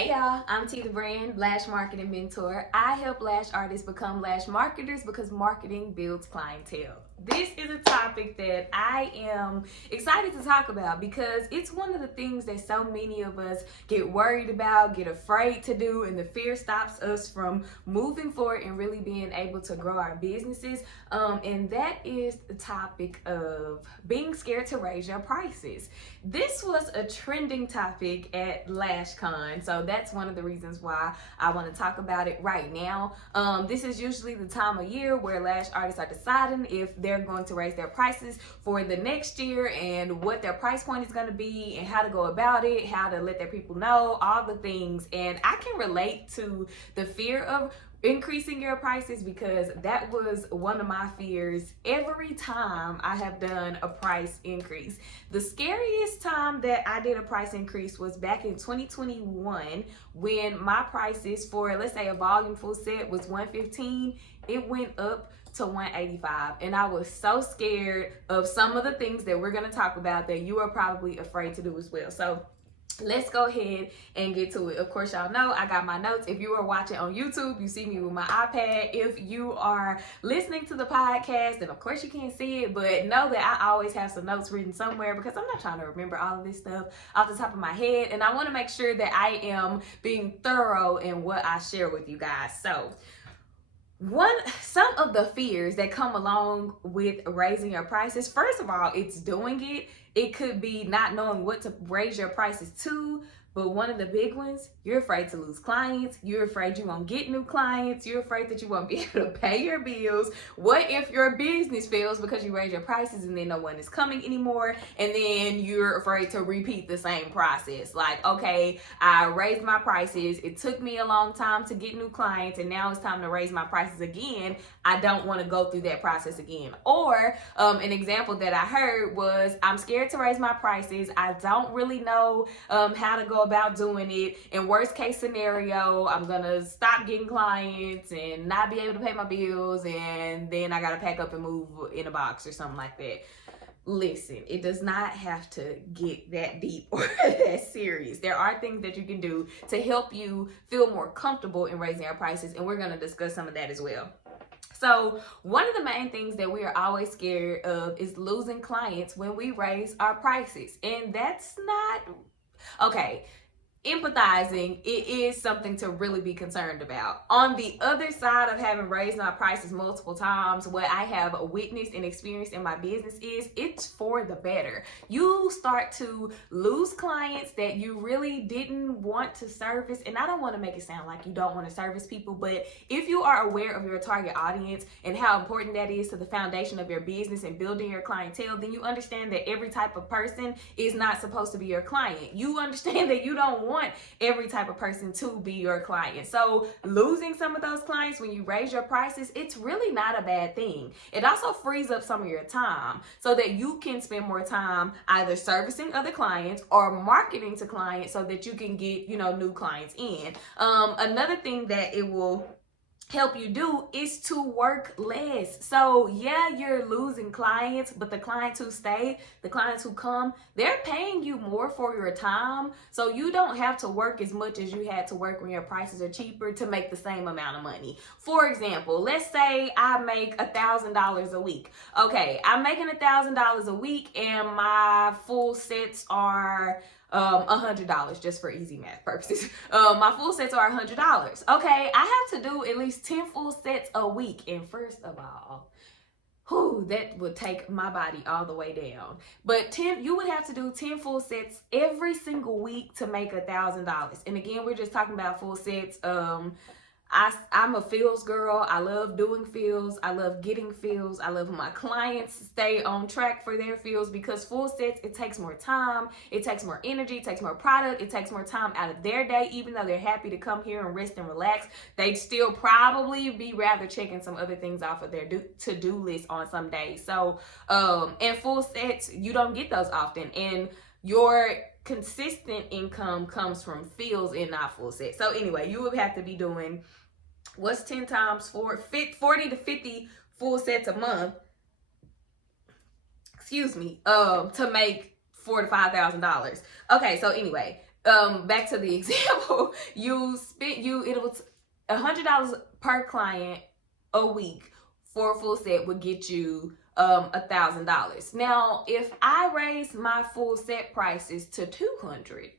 Hey y'all, I'm T the Brand, Lash Marketing Mentor. I help lash artists become lash marketers because marketing builds clientele. This is a topic that I am excited to talk about because it's one of the things that so many of us get worried about, get afraid to do, and the fear stops us from moving forward and really being able to grow our businesses. And that is the topic of being scared to raise your prices. This was a trending topic at LashCon, so that's one of the reasons why I want to talk about it right now. This is usually the time of year where lash artists are deciding if they're going to raise their prices for the next year and what their price point is going to be and how to go about it, how to let their people know, all the things. And I can relate to the fear of increasing your prices because that was one of my fears every time I have done a price increase. The scariest time that I did a price increase was back in 2021 when my prices for, let's say, a volume full set was $115. It went up to $185, and I was so scared of some of the things that we're going to talk about that you are probably afraid to do as well. So let's go ahead and get to it. Of course, y'all know I got my notes. If you are watching on YouTube, you see me with my iPad. If you are listening to the podcast, then of course you can't see it, but know that I always have some notes written somewhere because I'm not trying to remember all of this stuff off the top of my head, and I want to make sure that I am being thorough in what I share with you guys. So some of the fears that come along with raising your prices, first of all, it's doing it. It could be not knowing what to raise your prices to, but one of the big ones, you're afraid to lose clients. You're afraid you won't get new clients. You're afraid that you won't be able to pay your bills. What if your business fails because you raise your prices and then no one is coming anymore? And then you're afraid to repeat the same process. Like, okay, I raised my prices. It took me a long time to get new clients, and now it's time to raise my prices again. I don't want to go through that process again. Or an example that I heard was, I'm scared to raise my prices. I don't really know how to go about doing it. In worst case scenario, I'm gonna stop getting clients and not be able to pay my bills, and then I gotta pack up and move in a box or something like that. Listen, it does not have to get that deep or that serious. There are things that you can do to help you feel more comfortable in raising your prices, and we're gonna discuss some of that as well. So one of the main things that we are always scared of is losing clients when we raise our prices. And that's not okay. Empathizing, it is something to really be concerned about. On the other side of having raised my prices multiple times, what I have witnessed and experienced in my business is it's for the better. You start to lose clients that you really didn't want to service, and I don't want to make it sound like you don't want to service people, but if you are aware of your target audience and how important that is to the foundation of your business and building your clientele, then you understand that every type of person is not supposed to be your client. You understand that you don't want every type of person to be your client. So losing some of those clients when you raise your prices, it's really not a bad thing. It also frees up some of your time so that you can spend more time either servicing other clients or marketing to clients so that you can get, new clients in. Another thing that it will help you do is to work less. So yeah, you're losing clients, but the clients who stay, the clients who come, they're paying you more for your time. So you don't have to work as much as you had to work when your prices are cheaper to make the same amount of money. For example, let's say I make $1,000 a week. Okay, I'm making $1,000 a week and my full sets are $100, just for easy math purposes. My full sets are $100. Okay, I have to do at least 10 full sets a week. And first of all, that would take my body all the way down. But you would have to do 10 full sets every single week to make $1,000. And again, we're just talking about full sets. I'm a feels girl. I love doing feels. I love getting feels. I love when my clients stay on track for their feels, because full sets, it takes more time. It takes more energy. It takes more product. It takes more time out of their day. Even though they're happy to come here and rest and relax, they'd still probably be rather checking some other things off of their to-do list on some days. So, and full sets, you don't get those often. And your consistent income comes from feels and not full sets. So anyway, you would have to be doing, what's 10 times 40 to 50 full sets a month, to make $4,000 to $5,000. Okay, so anyway, back to the example, it was $100 per client a week for a full set would get you $1,000. Now, if I raise my full set prices to $200,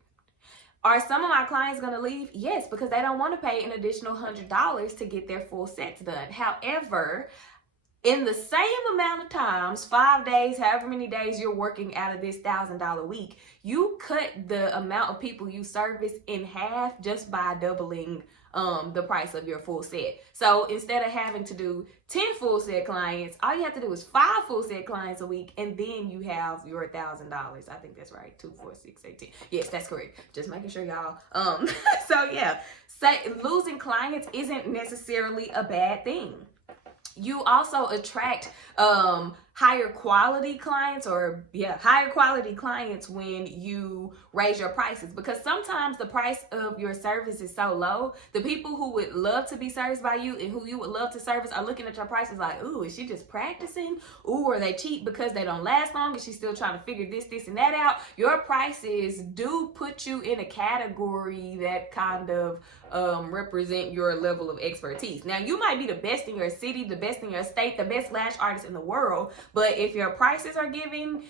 are some of my clients going to leave? Yes, because they don't want to pay an additional $100 to get their full sets done. However, in the same amount of times, 5 days, however many days you're working out of this $1,000 week, you cut the amount of people you service in half just by doubling the price of your full set. So instead of having to do 10 full set clients, all you have to do is 5 full set clients a week, and then you have your $1,000. I think that's right. 2, 4, 6, 8, 10. Yes, that's correct. Just making sure, y'all. So yeah, losing clients isn't necessarily a bad thing. You also attract higher quality clients when you raise your prices, because sometimes the price of your service is so low, the people who would love to be serviced by you and who you would love to service are looking at your prices like, ooh, is she just practicing? Ooh, are they cheap because they don't last long? Is she still trying to figure this and that out? Your prices do put you in a category that kind of represent your level of expertise. Now, you might be the best in your city, the best in your state, the best lash artist in the world, but if your prices are giving,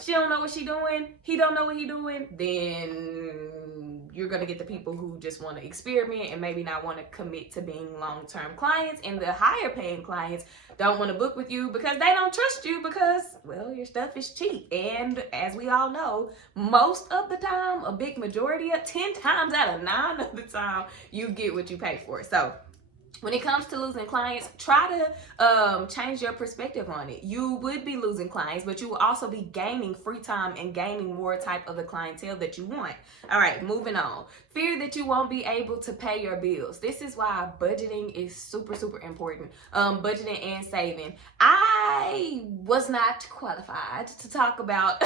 she don't know what she doing, he don't know what he doing, then you're going to get the people who just want to experiment and maybe not want to commit to being long-term clients, and the higher paying clients don't want to book with you because they don't trust you because, well, your stuff is cheap. And as we all know, most of the time, a big majority of 10 times out of 9 of the time, you get what you pay for. So when it comes to losing clients, try to change your perspective on it. You would be losing clients, but you will also be gaining free time and gaining more type of the clientele that you want. All right, moving on. Fear that you won't be able to pay your bills. This is why budgeting is super, super important. Budgeting and saving. I was not qualified to talk about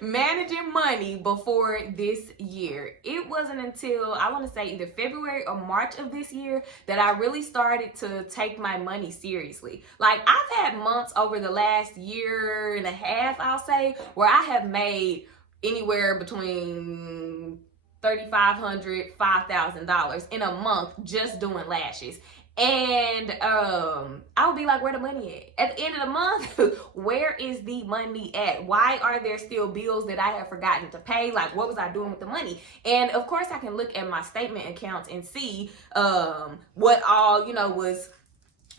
managing money before this year. It wasn't until, I want to say, either February or March of this year that I really started to take my money seriously. Like, I've had months over the last year and a half, I'll say, where I have made anywhere between $3,500, $5,000 in a month just doing lashes. And I would be like, where the money at? At the end of the month, where is the money at? Why are there still bills that I have forgotten to pay? Like, what was I doing with the money? And of course, I can look at my statement accounts and see what all,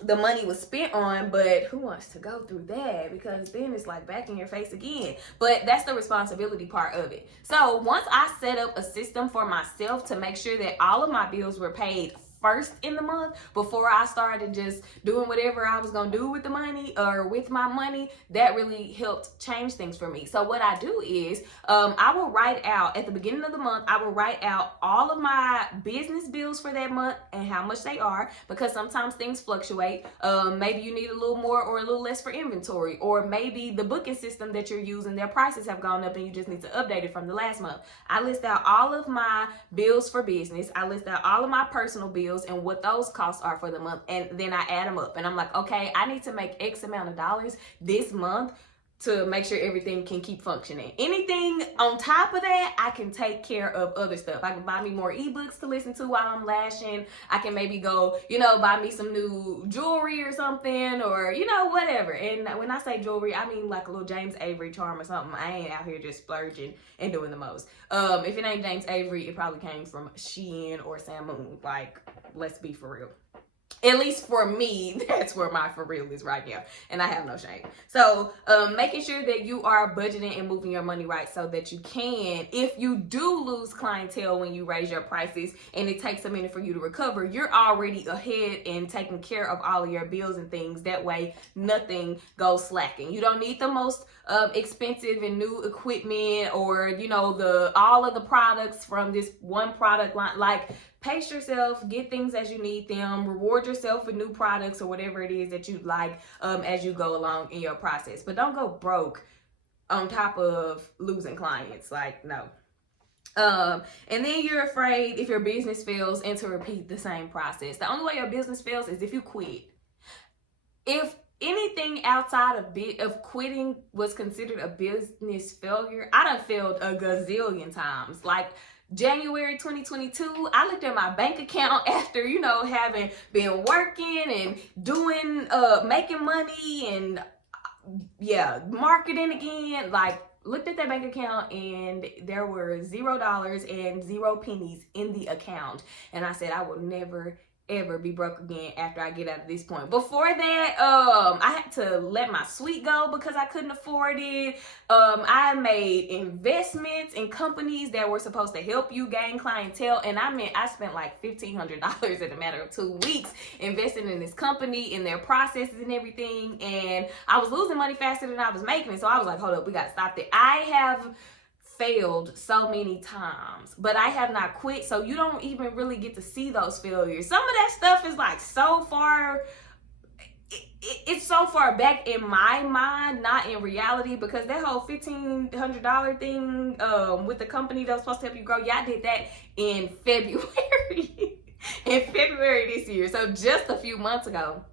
the money was spent on, but who wants to go through that? Because then it's like back in your face again. But that's the responsibility part of it. So once I set up a system for myself to make sure that all of my bills were paid first in the month before I started just doing whatever I was gonna do with the money or with my money, that really helped change things for me. So what I do is I will write out at the beginning of the month, I will write out all of my business bills for that month and how much they are, because sometimes things fluctuate. Maybe you need a little more or a little less for inventory, or maybe the booking system that you're using, their prices have gone up and you just need to update it from the last month. I list out all of my bills for business. I list out all of my personal bills and what those costs are for the month, and then I add them up, and I'm like, okay, I need to make X amount of dollars this month to make sure everything can keep functioning. Anything on top of that, I can take care of other stuff. I can buy me more ebooks to listen to while I'm lashing. I can maybe go, buy me some new jewelry or something, or, whatever. And when I say jewelry, I mean like a little James Avery charm or something. I ain't out here just splurging and doing the most. If it ain't James Avery, it probably came from Shein or Samoon. Like, let's be for real. At least for me, that's where my for real is right now. And I have no shame. So making sure that you are budgeting and moving your money right so that you can, if you do lose clientele when you raise your prices and it takes a minute for you to recover, you're already ahead and taking care of all of your bills and things. That way, nothing goes slacking. You don't need the most expensive and new equipment or, all of the products from this one product line. Like, pace yourself, get things as you need them, reward yourself with new products or whatever it is that you like as you go along in your process. But don't go broke on top of losing clients. Like, no. And then you're afraid if your business fails and to repeat the same process. The only way your business fails is if you quit. If anything outside of quitting was considered a business failure, I done failed a gazillion times. Like, January 2022, I looked at my bank account after, having been working and doing, making money and marketing again. Like, looked at that bank account and there were $0 and 0 pennies in the account. And I said, I will never ever be broke again after I get out of this point. Before that, I had to let my suite go because I couldn't afford it. I made investments in companies that were supposed to help you gain clientele, and I spent like $1,500 in a matter of 2 weeks investing in this company, in their processes and everything, and I was losing money faster than I was making it. So I was like, hold up, we gotta stop that. I have failed so many times, but I have not quit, so you don't even really get to see those failures. Some of that stuff is like so far, it's so far back in my mind, not in reality, because that whole $1,500 thing with the company that was supposed to help you grow, I did that in February. In February this year, so just a few months ago.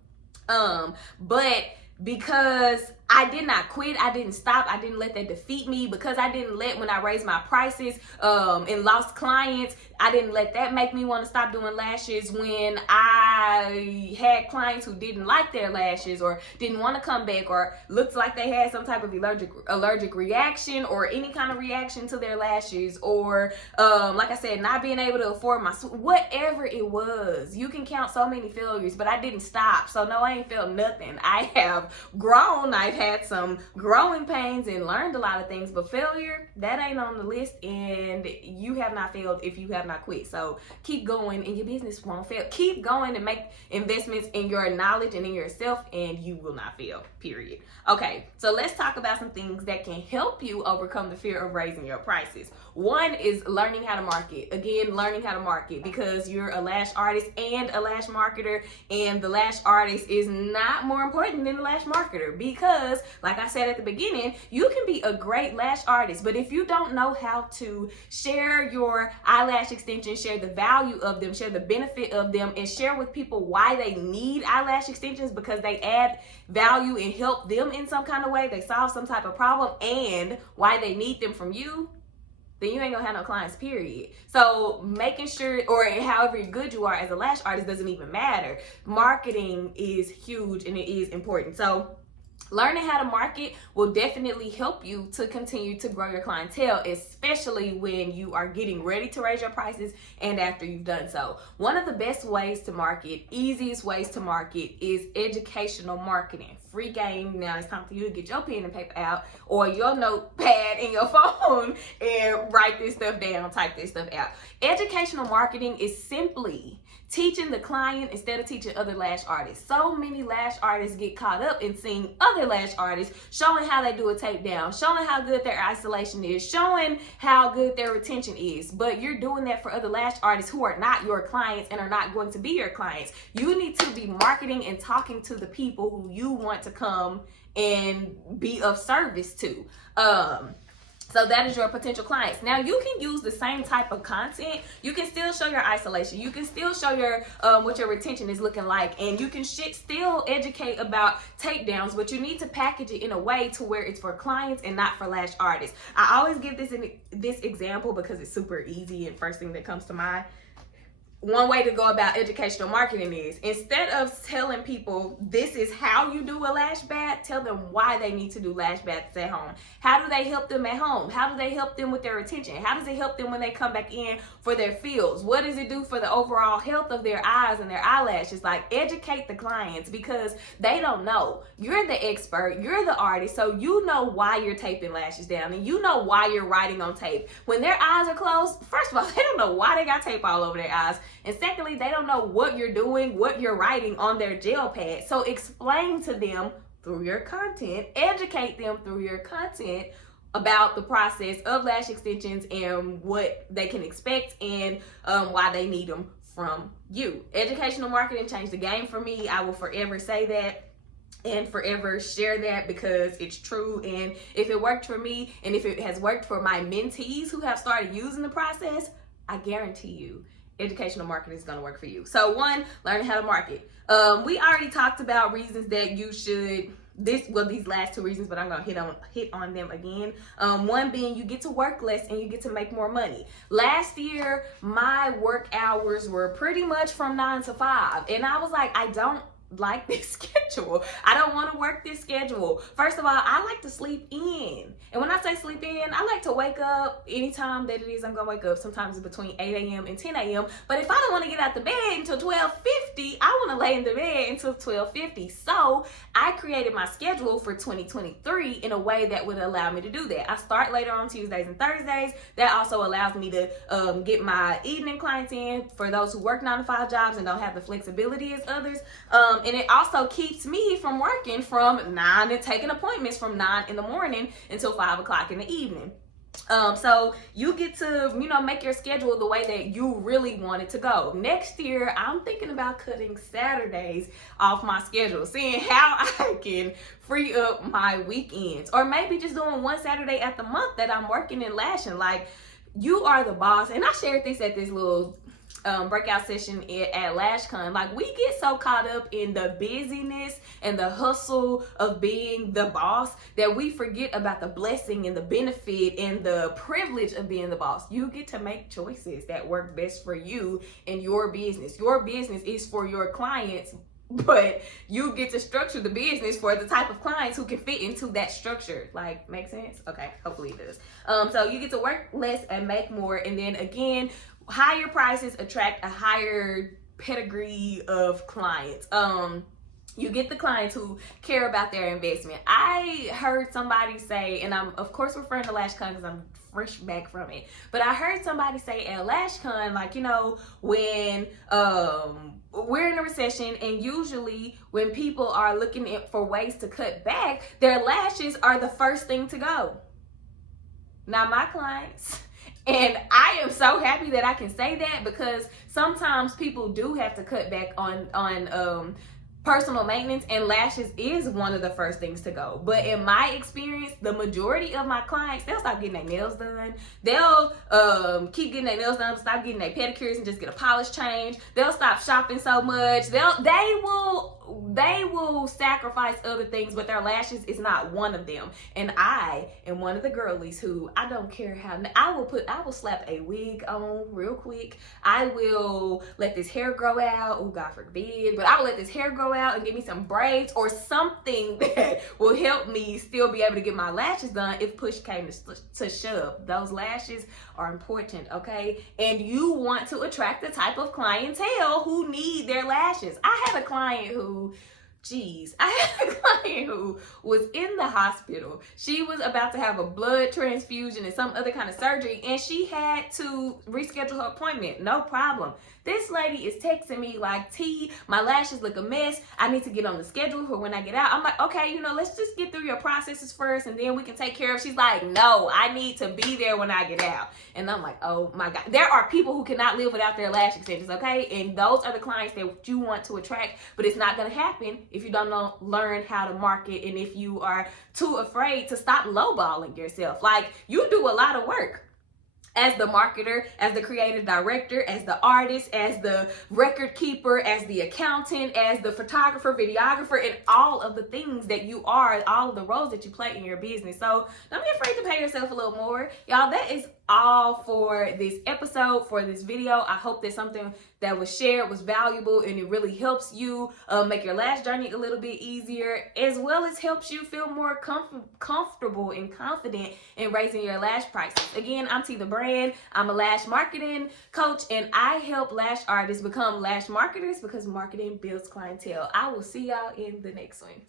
But because I did not quit, I didn't stop, I didn't let that defeat me, because I didn't let, when I raised my prices and lost clients, I didn't let that make me want to stop doing lashes. When I had clients who didn't like their lashes or didn't want to come back or looked like they had some type of allergic reaction or any kind of reaction to their lashes, or like I said, not being able to afford my, whatever it was, you can count so many failures, but I didn't stop. So no, I ain't failed nothing. I have grown, I've had some growing pains and learned a lot of things, but failure, that ain't on the list, and you have not failed if you have not quit. So keep going and your business won't fail. Keep going and make investments in your knowledge and in yourself, and you will not fail, period. Okay, so let's talk about some things that can help you overcome the fear of raising your prices. One is learning how to market. Again, learning how to market, because you're a lash artist and a lash marketer, and the lash artist is not more important than the lash marketer, because like I said at the beginning, you can be a great lash artist, but if you don't know how to share your eyelash extensions, share the value of them, share the benefit of them, and share with people why they need eyelash extensions, because they add value and help them in some kind of way, they solve some type of problem, and why they need them from you, then you ain't gonna have no clients, period. So making sure, or however good you are as a lash artist, doesn't even matter. Marketing is huge and it is important. So learning how to market will definitely help you to continue to grow your clientele, especially when you are getting ready to raise your prices and after you've done so. One of the best ways to market, easiest ways to market, is educational marketing. Free game. Now it's time for you to get your pen and paper out, or your notepad in your phone, and write this stuff down, type this stuff out. Educational marketing is simply teaching the client instead of teaching other lash artists. So many lash artists get caught up in seeing other lash artists showing how they do a tape down, showing how good their isolation is, showing how good their retention is. But you're doing that for other lash artists who are not your clients and are not going to be your clients. You need to be marketing and talking to the people who you want to come and be of service to. So that is your potential clients. Now you can use the same type of content. You can still show your isolation. You can still show your what your retention is looking like, and you can still educate about takedowns. But you need to package it in a way to where it's for clients and not for lash artists. I always give this example because it's super easy and first thing that comes to mind. One way to go about educational marketing is, instead of telling people this is how you do a lash bath, tell them why they need to do lash baths at home. How do they help them at home? How do they help them with their retention? How does it help them when they come back in for their fills? What does it do for the overall health of their eyes and their eyelashes? Like, educate the clients, because they don't know. You're the expert, you're the artist, so you know why you're taping lashes down, and you know why you're writing on tape. When their eyes are closed, first of all, they don't know why they got tape all over their eyes. And secondly, they don't know what you're doing, what you're writing on their gel pad. So explain to them through your content, educate them through your content about the process of lash extensions and what they can expect, and why they need them from you. Educational marketing changed the game for me. I will forever say that and forever share that, because it's true. And if it worked for me, and if it has worked for my mentees who have started using the process, I guarantee you educational marketing is going to work for you. So one, learning how to market. We already talked about reasons that you should these last two reasons, but I'm gonna hit on them again. One being you get to work less and you get to make more money. Last year, my work hours were pretty much from 9 to 5, and I was like, I don't like this schedule. I don't want to work this schedule. First of all, I like to sleep in. And when I say sleep in, I like to wake up anytime that it is I'm going to wake up. Sometimes it's between 8 a.m. and 10 a.m. But if I don't want to get out the bed until 12:50, I want to lay in the bed until 12:50. So I created my schedule for 2023 in a way that would allow me to do that. I start later on Tuesdays and Thursdays. That also allows me to get my evening clients in for those who work 9 to 5 jobs and don't have the flexibility as others. And it also keeps me from working from 9 and taking appointments from 9 in the morning until 5 o'clock in the evening. So you get to, make your schedule the way that you really want it to go. Next year, I'm thinking about cutting Saturdays off my schedule, seeing how I can free up my weekends, or maybe just doing one Saturday at the month that I'm working and lashing. Like, you are the boss. And I shared this at this little breakout session at LashCon. Like, we get so caught up in the busyness and the hustle of being the boss that we forget about the blessing and the benefit and the privilege of being the boss. You get to make choices that work best for you and your business. Your business is for your clients, but you get to structure the business for the type of clients who can fit into that structure. Like, make sense? Okay, hopefully it does. So you get to work less and make more. And then again, higher prices attract a higher pedigree of clients. You get the clients who care about their investment. I heard somebody say, and I'm of course referring to LashCon because I'm fresh back from it, but I heard somebody say at LashCon, like, when we're in a recession, and usually when people are looking for ways to cut back, their lashes are the first thing to go. Now, my clients, and I am so happy that I can say that, because sometimes people do have to cut back on personal maintenance, and lashes is one of the first things to go. But in my experience, the majority of my clients, they'll stop getting their nails done. They'll keep getting their nails done, stop getting their pedicures and just get a polish change. They'll stop shopping so much. They will sacrifice other things, but their lashes is not one of them. And I am one of the girlies who, I don't care how, I will slap a wig on real quick. I will let this hair grow out. Oh, God forbid. But I will let this hair grow out and give me some braids or something that will help me still be able to get my lashes done if push came to shove. Those lashes are important, okay? And you want to attract the type of clientele who need their lashes. I had a client who was in the hospital. She was about to have a blood transfusion and some other kind of surgery, and she had to reschedule her appointment. No problem. This lady is texting me like, T, my lashes look a mess. I need to get on the schedule for when I get out. I'm like, okay, let's just get through your processes first and then we can take care of it. She's like, no, I need to be there when I get out. And I'm like, oh my God. There are people who cannot live without their lash extensions, okay? And those are the clients that you want to attract, but it's not going to happen if you don't learn how to market, and if you are too afraid to stop lowballing yourself. Like, you do a lot of work as the marketer, as the creative director, as the artist, as the record keeper, as the accountant, as the photographer, videographer, and all of the things that you are, all of the roles that you play in your business. So don't be afraid to pay yourself a little more. Y'all, that is all for this episode, for this video. I hope that something that was shared was valuable and it really helps you make your lash journey a little bit easier, as well as helps you feel more comfortable and confident in raising your lash prices. Again, I'm T the Brand. I'm a lash marketing coach, and I help lash artists become lash marketers because marketing builds clientele. I will see y'all in the next one.